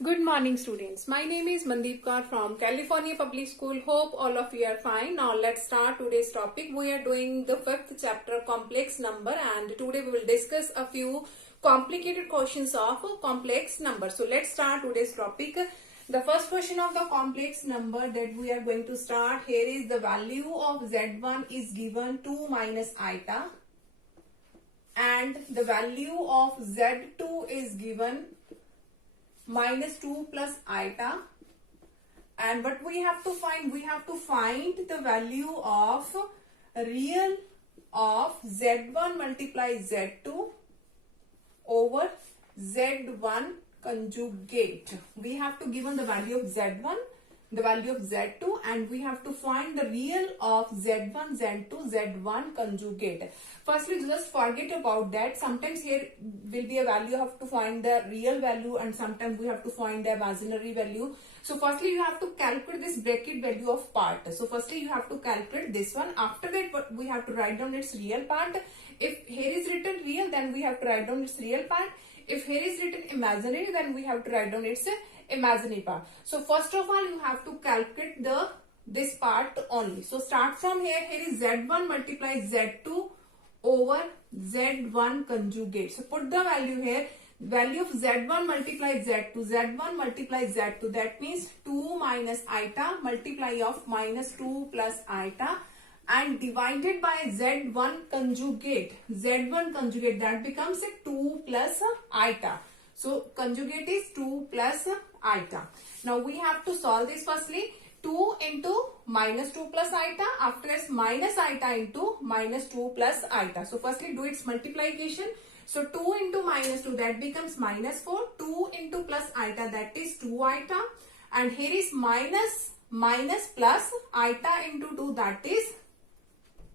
Good morning, students. My name is Mandeep Kaur from California Public School. Hope all of you are fine. Now let's start today's topic. We are doing the fifth chapter, complex number, and today we will discuss a few complicated questions of complex number. So let's start today's topic. The first question of the complex number that we are going to start here is the value of z1 is given 2 minus iota, and the value of z2 is given minus 2 plus iota. And what we have to find? We have to find the value of real of z1 multiply z2 over z1 conjugate. We have to given the value of z1, the value of z2, and we have to find the real of z1, z2, z1 conjugate. Firstly, just forget about that. Sometimes here will be a value, you have to find the real value, and sometimes we have to find the imaginary value. So firstly, you have to calculate this bracket value of part. So firstly, you have to calculate this one. After that, we have to write down its real part. If here is written real, then we have to write down its real part. If here is written imaginary, then we have to write down its imaginary part. So first of all, you have to calculate this part only. So start from here. Here is z1 multiply z2 over z1 conjugate. So put the value here. Value of z1 multiply z2. z1 multiply z2. That means 2 minus iota multiply of minus 2 plus iota, and divided by z1 conjugate. z1 conjugate, that becomes a 2 plus iota. So conjugate is 2 plus iota. Now we have to solve this. Firstly, 2 into minus 2 plus iota. After this, minus iota into minus 2 plus iota. So firstly, do its multiplication. So 2 into minus 2, that becomes minus 4. 2 into plus iota, that is 2 iota. And here is minus plus iota into 2, that is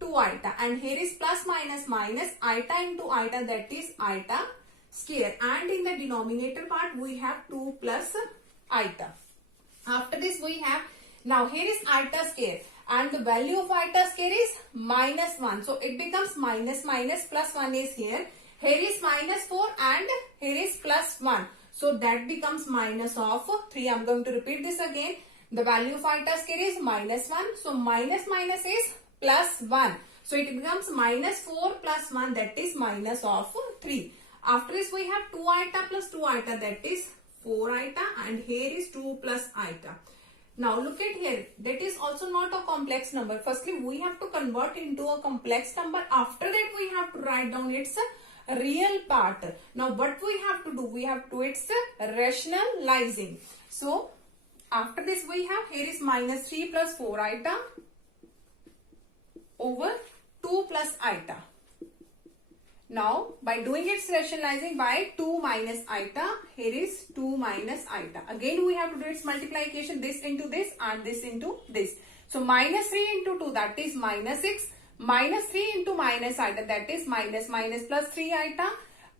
2 iota. And here is plus minus iota into iota, that is iota square. And in the denominator part, we have 2 plus iota. After this, we have, now here is iota square, and the value of iota square is minus 1. So it becomes minus plus 1 is here. Here is minus 4 and here is plus 1. So that becomes minus of 3. I am going to repeat this again. The value of iota square is minus 1. So minus is plus 1. So it becomes minus 4 plus 1, that is minus of 3. After this, we have 2 iota plus 2 iota, that is 4 iota, and here is 2 plus iota. Now look at here, that is also not a complex number. Firstly, we have to convert into a complex number. After that, we have to write down its real part. Now what we have to do? We have to do its rationalizing. So after this, we have, here is minus 3 plus 4 iota over 2 plus iota. Now, by doing its rationalizing by 2 minus iota, here is 2 minus iota. Again, we have to do its multiplication, this into this and this into this. So, minus 3 into 2, that is minus 6. Minus 3 into minus iota, that is minus plus 3 iota.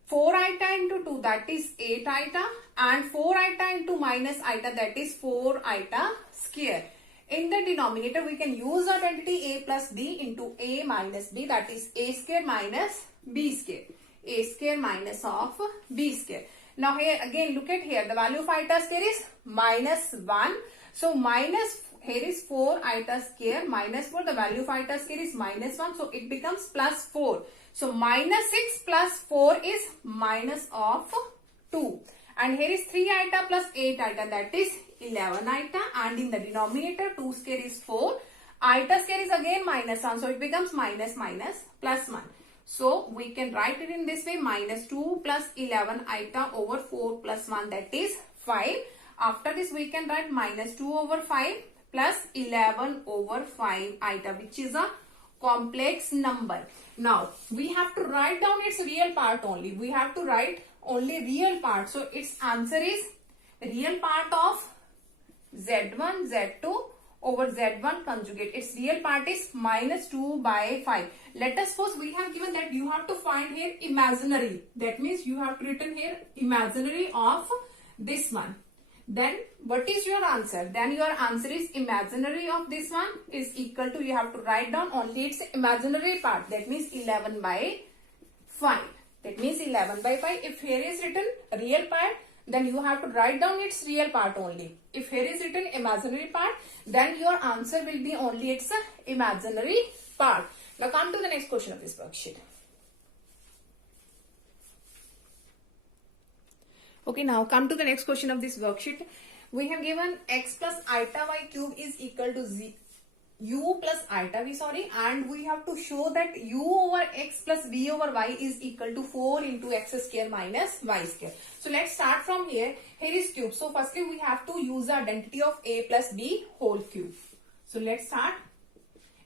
4 iota into 2, that is 8 iota. And 4 iota into minus iota, that is 4 iota square. In the denominator, we can use identity a plus b into a minus b, that is a square minus b square. A square minus of b square. Now here again, look at here, the value of iota square is minus 1. So minus, here is 4 iota square minus 4, the value of iota square is minus 1. So it becomes plus 4. So minus 6 plus 4 is minus of 2. And here is 3 iota plus 8 iota, that is 11 iota, and in the denominator 2 square is 4. Iota square is again minus 1, so it becomes minus plus 1. So we can write it in this way, minus 2 plus 11 iota over 4 plus 1, that is 5. After this, we can write minus 2 over 5 plus 11 over 5 iota, which is a complex number. Now we have to write down its real part only. We have to write only real part. So its answer is real part of z1 z2 over z1 conjugate. Its real part is minus 2 by 5. Let us suppose we have given that you have to find here imaginary. That means you have written here imaginary of this one. Then what is your answer? Then your answer is imaginary of this one is equal to, you have to write down only its imaginary part. That means 11 by 5. That means 11 by 5. If here is written real part, then you have to write down its real part only. If here is written imaginary part, then your answer will be only its imaginary part. Now come to the next question of this worksheet. Okay, now come to the next question of this worksheet. We have given x plus iota y cube is equal to u plus iota v, and we have to show that u over x plus v over y is equal to 4 into x square minus y square. So let's start from here. Here is cube. So firstly we have to use the identity of a plus b whole cube. So let's start.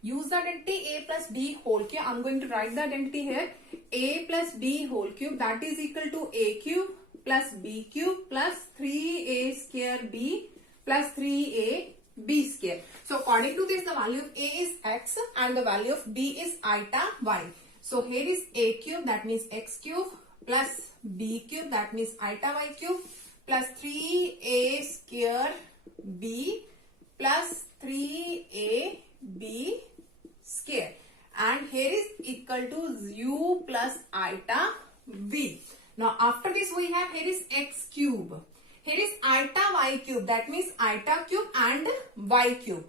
Use the identity a plus b whole cube. I'm going to write the identity here. A plus b whole cube, that is equal to a cube plus b cube plus 3a square b plus 3a b square. So according to this, the value of a is x and the value of b is iota y. So here is a cube, that means x cube, plus b cube, that means iota y cube, plus 3a square b plus 3a b square, and here is equal to u plus iota v. Now after this we have, here is x cube. Here is iota y cube, that means iota cube and y cube.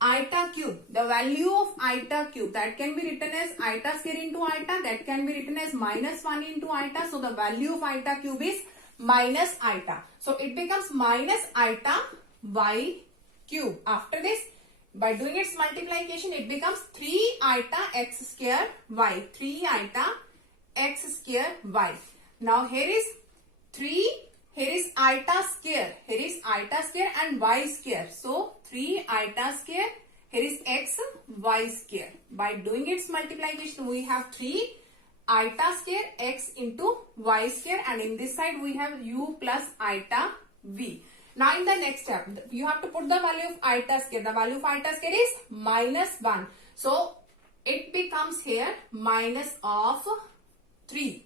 Iota cube, the value of iota cube, that can be written as iota square into iota, that can be written as minus 1 into iota. So the value of iota cube is minus iota. So it becomes minus iota y cube. After this, by doing its multiplication, it becomes 3 iota x square y. 3 iota x square y. Now here is 3, here is iota square, here is iota square and y square. So 3 iota square, here is x, y square. By doing its multiplication, we have 3 iota square x into y square, and in this side we have u plus iota v. Now in the next step, you have to put the value of iota square. The value of iota square is minus 1. So it becomes here minus of 3.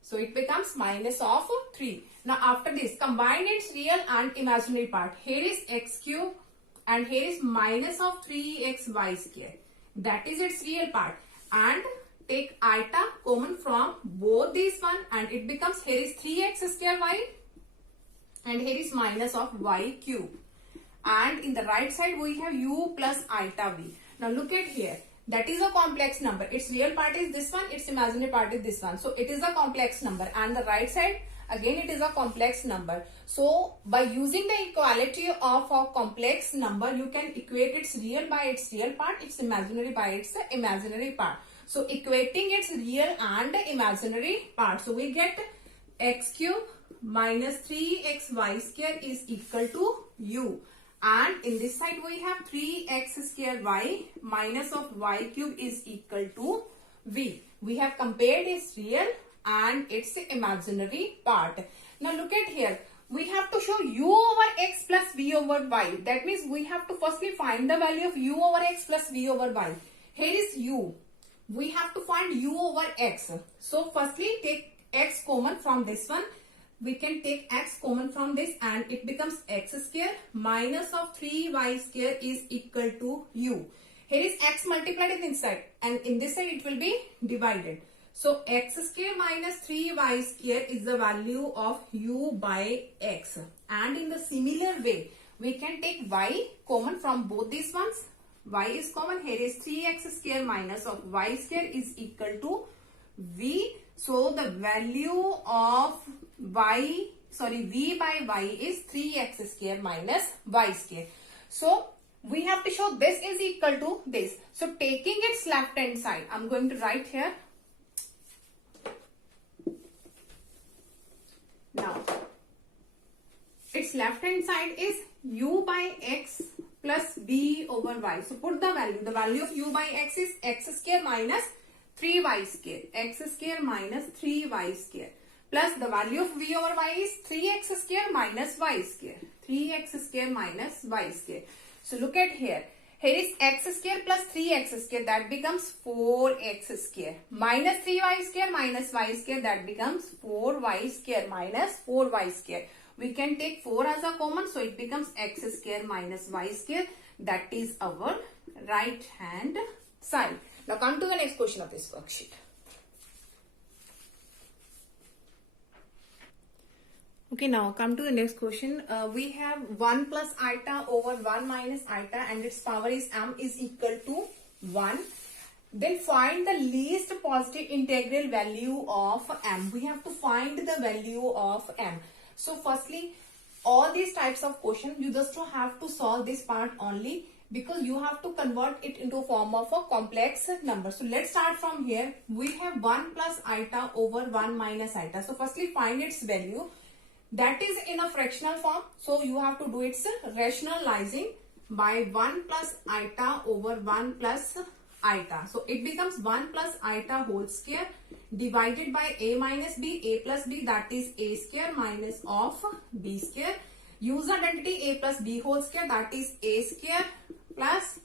So it becomes minus of 3. Now after this, combine its real and imaginary part. Here is x cube and here is minus of 3xy square. That is its real part. And take iota common from both these one, and it becomes, here is 3x square y and here is minus of y cube. And in the right side we have u plus iota v. Now look at here. That is a complex number. Its real part is this one, its imaginary part is this one. So it is a complex number, and the right side again it is a complex number. So by using the equality of a complex number, you can equate its real by its real part, its imaginary by its imaginary part. So equating its real and imaginary part. So we get x cube minus 3xy square is equal to u. And in this side we have 3x square y minus of y cube is equal to v. We have compared its real and its imaginary part. Now look at here. We have to show u over x plus v over y. That means we have to firstly find the value of u over x plus v over y. Here is u. We have to find u over x. So firstly take x common from this one. We can take x common from this, and it becomes x square minus of 3y square is equal to u. Here is x multiplied in this side, and in this side it will be divided. So x square minus 3y square is the value of u by x. And in the similar way, we can take y common from both these ones. Y is common. Here is 3x square minus of y square is equal to v. So the value of v by y is 3x square minus y square. So we have to show this is equal to this. So taking its left hand side, I'm going to write here. Now its left hand side is u by x plus v over y. So put the value. The value of u by x is x square minus 3y square. X square minus 3y square. Plus the value of v over y is 3x square minus y square. 3x square minus y square. So look at here. Here is x square plus 3x square. That becomes 4x square. Minus 3y square minus y square. That becomes 4y square minus 4y square. We can take 4 as a common. So it becomes x square minus y square. That is our right hand side. Now come to the next question of this worksheet. Okay, now come to the next question. We have 1 plus iota over 1 minus iota and its power is m is equal to 1. Then find the least positive integral value of m. We have to find the value of m. So firstly, all these types of question, you just have to solve this part only because you have to convert it into a form of a complex number. So let's start from here. We have 1 plus iota over 1 minus iota. So firstly, find its value. That is in a fractional form. So you have to do its rationalizing by 1 plus iota over 1 plus iota. So it becomes 1 plus iota whole square divided by a minus b, a plus b, that is a square minus of b square. Use identity a plus b whole square, that is a square plus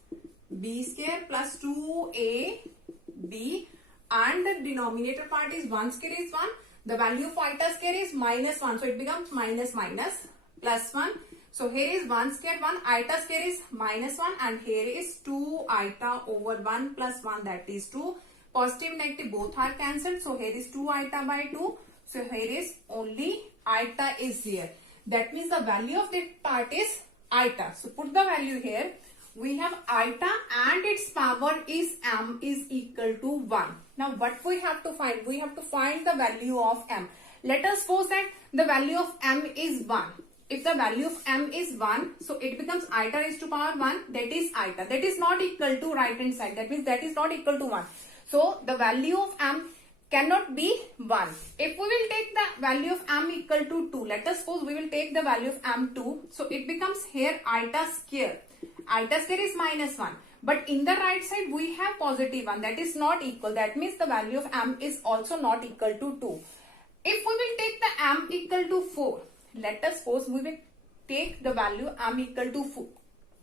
b square plus 2ab, and the denominator part is 1 square is 1. The value of iota square is minus 1. So it becomes minus minus plus 1. So here is 1 square 1. Iota square is minus 1. And here is 2 iota over 1 plus 1. That is 2. Positive negative both are cancelled. So here is 2 iota by 2. So here is only iota is here. That means the value of that part is iota. So put the value here. We have iota and its power is m is equal to 1. Now what we have to find? We have to find the value of m. Let us suppose that the value of m is 1. If the value of m is 1, so it becomes iota raised to power 1. That is iota. That is not equal to right hand side. That means that is not equal to 1. So the value of m cannot be 1. If we will take the value of m equal to 2, let us suppose we will take the value of m 2. So it becomes here iota square. Iota square is minus 1. But in the right side we have positive 1. That is not equal. That means the value of m is also not equal to 2. If we will take the m equal to 4, let us suppose we will take the value m equal to 4.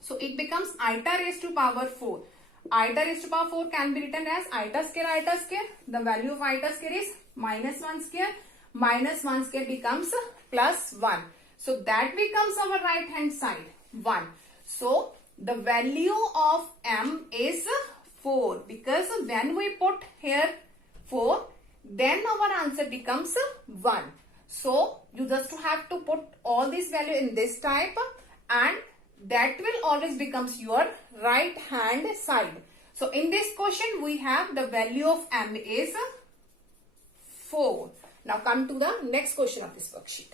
So it becomes iota raised to power 4. Iota raised to power 4 can be written as iota square iota square. The value of iota square is minus 1 square. Minus 1 square becomes plus 1. So that becomes our right hand side 1. So the value of m is 4 because when we put here 4, then our answer becomes 1. So you just have to put all this value in this type and that will always becomes your right hand side. So in this question we have the value of m is 4. Now come to the next question of this worksheet.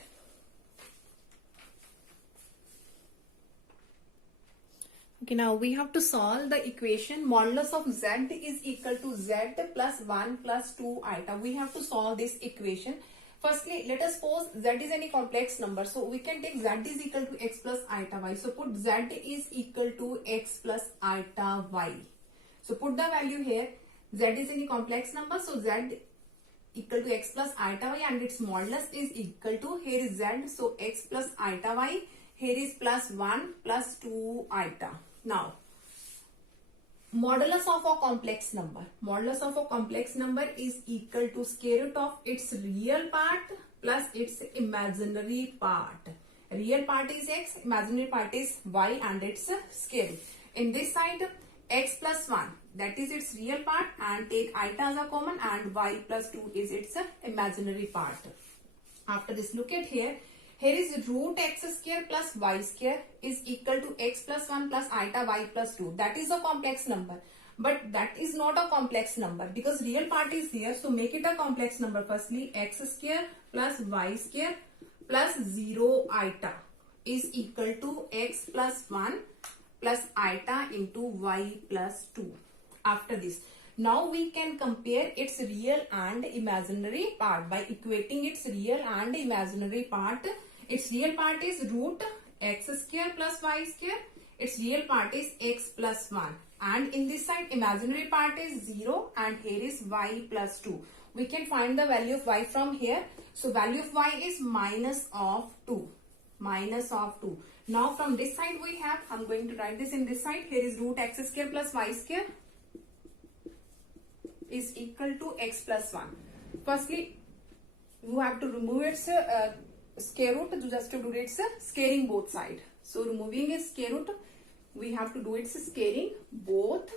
Okay, now we have to solve the equation modulus of z is equal to z plus 1 plus 2 iota. We have to solve this equation. Firstly, let us suppose z is any complex number. So we can take z is equal to x plus iota y. So put z is equal to x plus iota y. So put the value here. Z is any complex number. So z equal to x plus iota y and its modulus is equal to, here is z. So x plus iota y. Here is plus 1 plus 2 iota. Now, modulus of a complex number. Modulus of a complex number is equal to square root of its real part plus its imaginary part. Real part is x, imaginary part is y and its square root. In this side, x plus 1, that is its real part, and take iota as a common, and y plus 2 is its imaginary part. After this, look at here. Here is root x square plus y square is equal to x plus 1 plus iota y plus 2. That is a complex number. But that is not a complex number because real part is here. So make it a complex number. Firstly, x square plus y square plus 0 iota is equal to x plus 1 plus iota into y plus 2. After this, now we can compare its real and imaginary part by equating its real and imaginary part. Its real part is root x square plus y square. Its real part is x plus 1. And in this side, imaginary part is 0 and here is y plus 2. We can find the value of y from here. So value of y is minus of 2. Minus of 2. Now from this side we have, I'm going to write this in this side. Here is root x square plus y square is equal to x plus 1. Firstly, you have to remove its square root just to do its scaling both sides. So removing its square root, we have to do its scaling both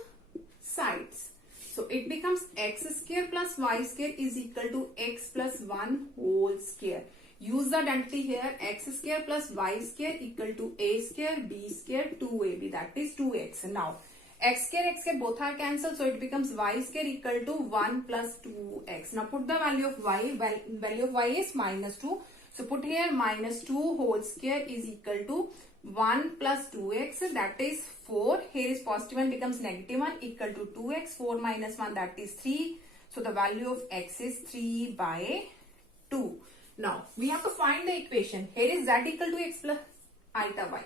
sides. So it becomes x square plus y square is equal to x plus 1 whole square. use the identity here, x square plus y square equal to a square b square 2ab, that is 2x. Now x square both are cancelled, so it becomes y square equal to 1 plus 2x. Now put the value of y, value of y is minus 2. So put here minus 2 whole square is equal to 1 plus 2x, that is 4. Here is positive 1 becomes negative 1 equal to 2x. 4 minus 1, that is 3. So the value of x is 3 by 2. Now we have to find the equation. Here is z equal to x plus iota y.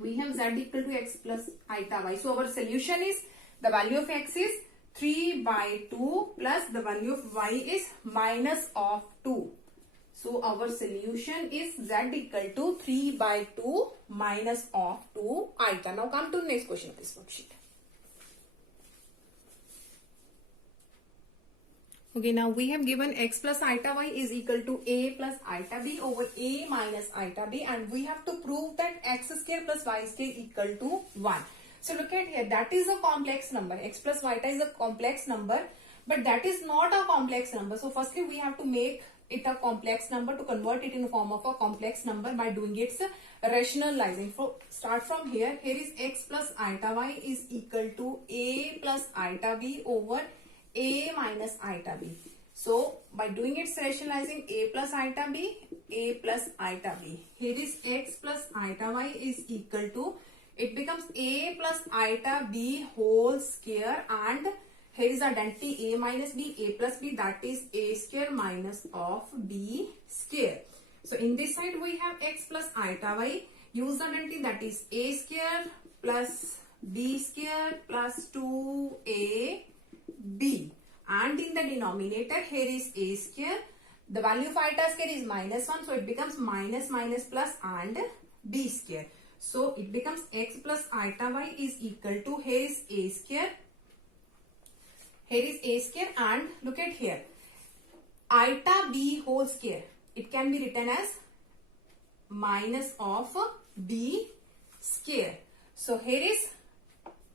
We have z equal to x plus iota y. So our solution is the value of x is 3 by 2 plus the value of y is minus of 2. So our solution is z equal to 3 by 2 minus of 2 iota. Now come to the next question of this worksheet. Okay, now we have given x plus iota y is equal to a plus iota b over a minus iota b, and we have to prove that x square plus y square equal to 1. So look at here, that is a complex number. X plus iota is a complex number, but that is not a complex number. So firstly we have to make it a complex number to convert it in the form of a complex number by doing its rationalizing. So start from here. Here is x plus iota y is equal to a plus iota b over a minus iota b. So by doing its rationalizing, a plus iota b, a plus iota b. Here is x plus iota y is equal to, it becomes a plus iota b whole square, and here is identity a minus b, a plus b, that is a square minus of b square. So in this side we have x plus iota y. Use the identity, that is a square plus b square plus 2ab. And in the denominator, here is a square. The value of iota square is minus 1. So it becomes minus minus plus and b square. So it becomes x plus iota y is equal to, here is a square. Here is a square, and look at here. Iota b whole square, it can be written as minus of b square. So here is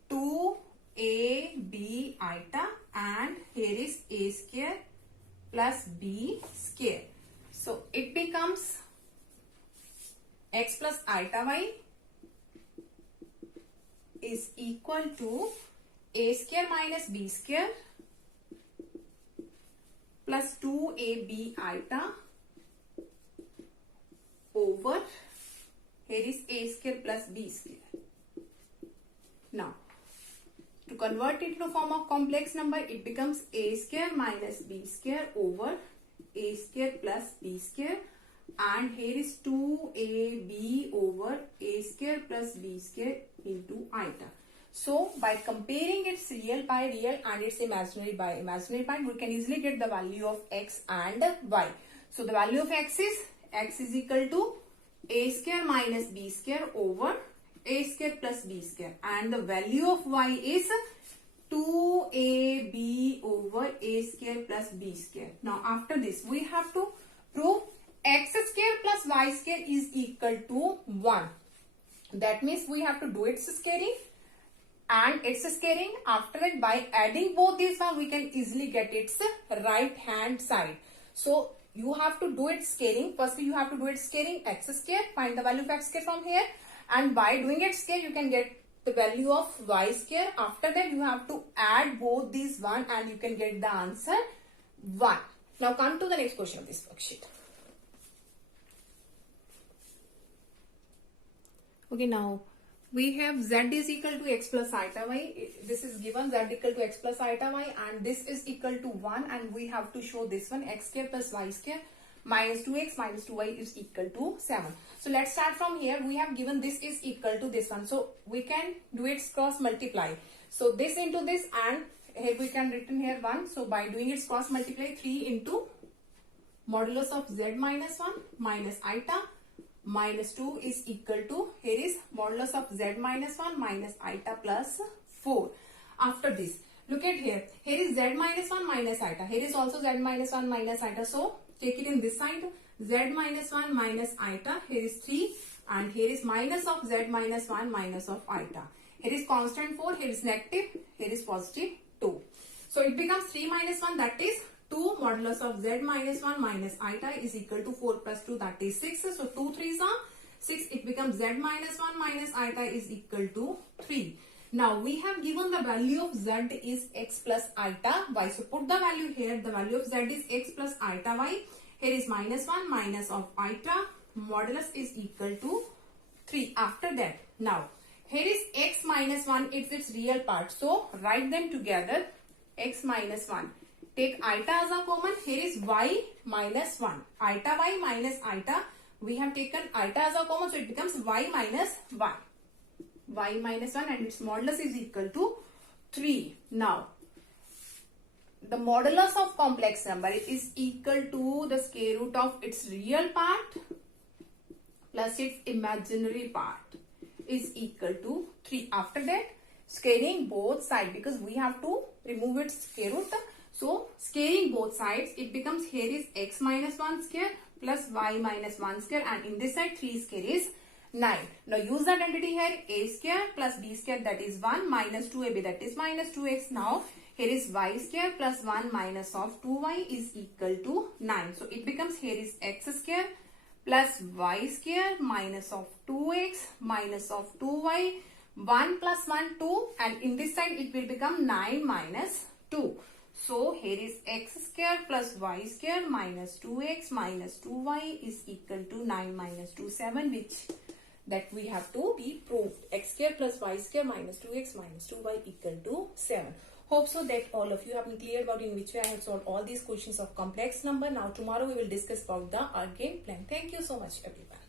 2ab iota, and here is a square plus b square. So it becomes x plus iota y is equal to a square minus b square plus 2ab iota over, here is a square plus b square. Now to convert it to form of complex number, it becomes a square minus b square over a square plus b square, and here is 2ab over a square plus b square into iota. So by comparing its real by real and its imaginary by imaginary part, we can easily get the value of x and y. So the value of x is equal to a square minus b square over a square plus b square, and the value of y is 2ab over a square plus b square. Now after this we have to prove x square plus y square is equal to 1. That means we have to do its squaring and its squaring. After it, by adding both these one, we can easily get its right hand side. So you have to do its squaring. Firstly you have to do its squaring, x square, find the value of x square from here, and by doing its square you can get the value of y square. After that you have to add both these one and you can get the answer 1. Now come to the next question of this worksheet. Okay, now we have z is equal to x plus iota y. This is given, z equal to x plus iota y, and this is equal to 1, and we have to show this one, x square plus y square minus 2x minus 2y is equal to 7. So let's start from here. We have given this is equal to this one, so we can do its cross multiply. So this into this, and here we can written here 1. So by doing its cross multiply, 3 into modulus of z minus 1 minus iota minus 2 is equal to, here is modulus of z minus 1 minus iota plus 4. After this, look at here. Here is z minus 1 minus iota. Here is also z minus 1 minus iota. So take it in this side. Z minus 1 minus iota. Here is 3. And here is minus of z minus 1 minus of iota. Here is constant 4. Here is negative. Here is positive 2. So it becomes 3 minus 1, that is 2 modulus of z minus 1 minus iota is equal to 4 plus 2, that is 6. So 2 3s are 6. It becomes z minus 1 minus iota is equal to 3. Now we have given the value of z is x plus iota y. So put the value here. The value of z is x plus iota y. Here is minus 1 minus of iota. Modulus is equal to 3. After that, now here is x minus 1. It's its real part. So write them together. X minus 1. Take iota as a common. Here is y minus 1. Iota y minus iota. We have taken iota as a common. So it becomes y minus 1. Y minus 1 and its modulus is equal to 3. Now, the modulus of complex number is equal to the square root of its real part plus its imaginary part is equal to 3. After that, squaring both sides because we have to remove its square root. So, squaring both sides, it becomes here is x minus 1 square plus y minus 1 square and in this side 3 square is 9. Now, use the identity here a square plus b square that is 1 minus 2ab that is minus 2x. Now, here is y square plus 1 minus of 2y is equal to 9. So, it becomes here is x square plus y square minus of 2x minus of 2y 1 plus 1 2 and in this side it will become 9 minus 2. So here is x square plus y square minus 2x minus 2y is equal to 9 minus 2 7 which that we have to be proved. X square plus y square minus 2x minus 2y equal to 7. Hope so that all of you have been clear about in which way I have solved all these questions of complex number. Now tomorrow we will discuss about the game plan. Thank you so much everyone.